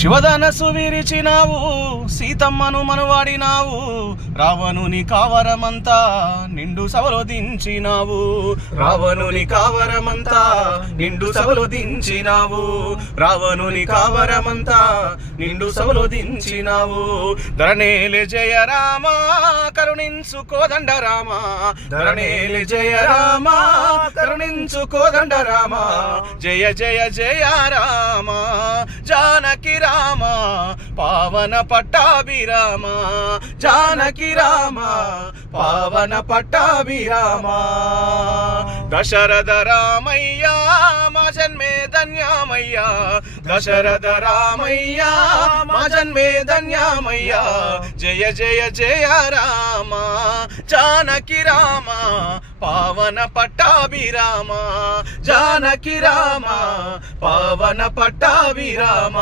శివధనస్సు విరిచినావు, సీతమ్మను మనువాడినావు, రావణుని కావరమంతా నిండు సభలో దించినావు, రావణుని కావరమంతా నిండు సభలో దించినావు, రావణుని కావరమంతా నిండు సభలో దించినావు. ధరణేలే జయ రామ కరుణించు కోదండ రామ, ధరణేలే జయ రామ కరుణించు కోదండ రామ, జయ జయ జయ రామ జానకి రామ పావన పట్టాభిరామ, జానకి రామ పావన పట్టాభిరామ. దశరథ రామయ్య మా జన్మే ధన్యమయ్యా, దశరథ రామయ్య మా జన్మే ధన్యమయ్యా, జయ జయ జయ రామ జానకి రామ పావన పట్టాభిరామ, జానకి రామ పావన పట్టాభిరామ.